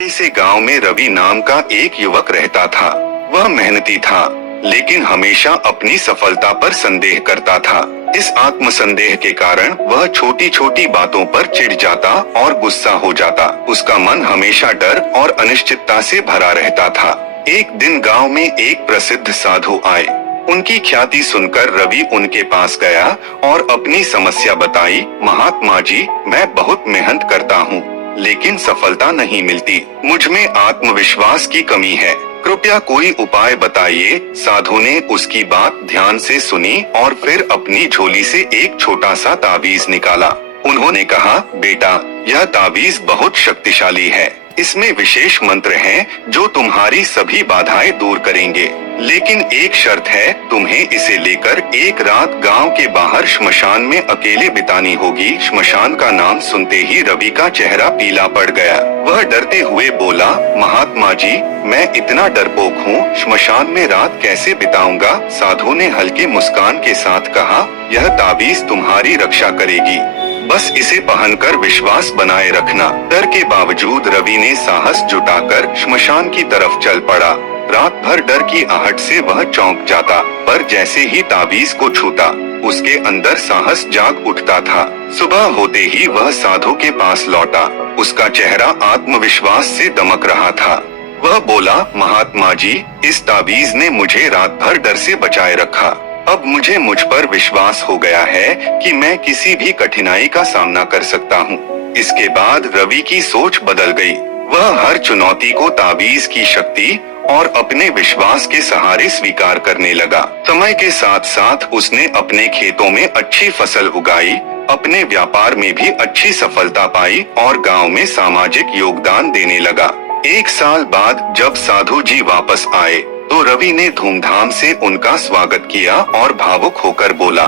से गांव में रवि नाम का एक युवक रहता था। वह मेहनती था, लेकिन हमेशा अपनी सफलता पर संदेह करता था। इस आत्मसंदेह के कारण वह छोटी छोटी बातों पर चिढ़ जाता और गुस्सा हो जाता। उसका मन हमेशा डर और अनिश्चितता से भरा रहता था। एक दिन गांव में एक प्रसिद्ध साधु आए। उनकी ख्याति सुनकर रवि उनके पास गया और अपनी समस्या बताई। महात्मा जी, मैं बहुत मेहनत करता हूँ, लेकिन सफलता नहीं मिलती। मुझ में आत्मविश्वास की कमी है, कृपया कोई उपाय बताइए। साधु ने उसकी बात ध्यान से सुनी और फिर अपनी झोली से एक छोटा सा ताबीज निकाला। उन्होंने कहा, बेटा, यह ताबीज बहुत शक्तिशाली है। इसमें विशेष मंत्र हैं जो तुम्हारी सभी बाधाएं दूर करेंगे, लेकिन एक शर्त है, तुम्हें इसे लेकर एक रात गांव के बाहर श्मशान में अकेले बितानी होगी। श्मशान का नाम सुनते ही रवि का चेहरा पीला पड़ गया। वह डरते हुए बोला, महात्मा जी, मैं इतना डरपोक हूँ, श्मशान में रात कैसे बिताऊंगा। साधु ने हल्के मुस्कान के साथ कहा, यह ताबीज तुम्हारी रक्षा करेगी, बस इसे पहनकर विश्वास बनाए रखना। डर के बावजूद रवि ने साहस जुटाकर श्मशान की तरफ चल पड़ा। रात भर डर की आहट से वह चौंक जाता, पर जैसे ही ताबीज को छूता, उसके अंदर साहस जाग उठता था। सुबह होते ही वह साधु के पास लौटा। उसका चेहरा आत्मविश्वास से दमक रहा था। वह बोला, महात्मा जी, इस ताबीज ने मुझे रात भर डर से बचाए रखा। अब मुझे मुझ पर विश्वास हो गया है कि मैं किसी भी कठिनाई का सामना कर सकता हूँ। इसके बाद रवि की सोच बदल गई। वह हर चुनौती को ताबीज की शक्ति और अपने विश्वास के सहारे स्वीकार करने लगा। समय के साथ साथ उसने अपने खेतों में अच्छी फसल उगाई, अपने व्यापार में भी अच्छी सफलता पाई और गांव में सामाजिक योगदान देने लगा। एक साल बाद जब साधु जी वापस आए तो रवि ने धूमधाम से उनका स्वागत किया और भावुक होकर बोला,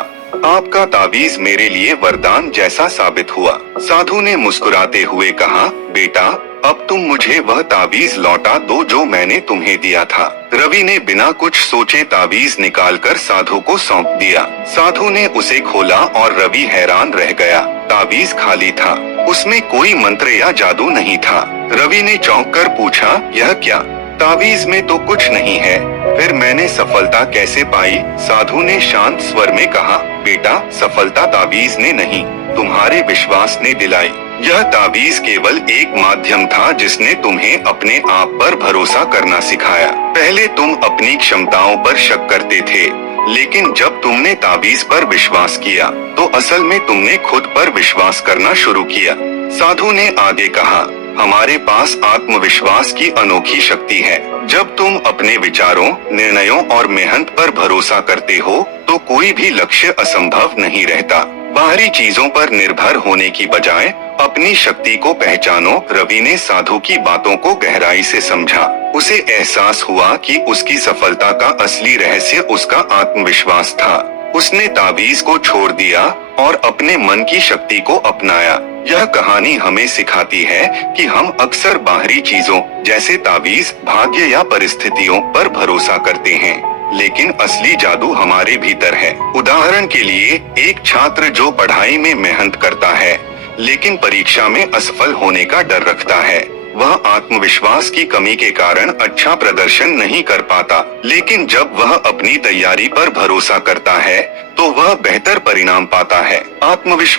आपका ताबीज मेरे लिए वरदान जैसा साबित हुआ। साधु ने मुस्कुराते हुए कहा, बेटा, अब तुम मुझे वह ताबीज लौटा दो जो मैंने तुम्हें दिया था। रवि ने बिना कुछ सोचे ताबीज निकालकर साधु को सौंप दिया। साधु ने उसे खोला और रवि हैरान रह गया। ताबीज खाली था, उसमें कोई मंत्र या जादू नहीं था। रवि ने चौंक कर पूछा, यह क्या? ताबीज में तो कुछ नहीं है, फिर मैंने सफलता कैसे पाई? साधु ने शांत स्वर में कहा, बेटा, सफलता ताबीज ने नहीं, तुम्हारे विश्वास ने दिलाई। यह ताबीज केवल एक माध्यम था जिसने तुम्हें अपने आप पर भरोसा करना सिखाया। पहले तुम अपनी क्षमताओं पर शक करते थे, लेकिन जब तुमने ताबीज पर विश्वास किया तो असल में तुमने खुद पर विश्वास करना शुरू किया। साधु ने आगे कहा, हमारे पास आत्मविश्वास की अनोखी शक्ति है। जब तुम अपने विचारों, निर्णयों और मेहनत पर भरोसा करते हो तो कोई भी लक्ष्य असंभव नहीं रहता। बाहरी चीजों पर निर्भर होने की बजाय अपनी शक्ति को पहचानो। रवि ने साधु की बातों को गहराई से समझा। उसे एहसास हुआ कि उसकी सफलता का असली रहस्य उसका आत्मविश्वास था। उसने ताबीज को छोड़ दिया और अपने मन की शक्ति को अपनाया। यह कहानी हमें सिखाती है कि हम अक्सर बाहरी चीजों जैसे ताबीज, भाग्य या परिस्थितियों पर भरोसा करते हैं, लेकिन असली जादू हमारे भीतर है। उदाहरण के लिए, एक छात्र जो पढ़ाई में मेहनत करता है लेकिन परीक्षा में असफल होने का डर रखता है, वह आत्मविश्वास की कमी के कारण अच्छा प्रदर्शन नहीं कर पाता, लेकिन जब वह अपनी तैयारी पर भरोसा करता है तो वह बेहतर परिणाम पाता है। आत्मविश्वास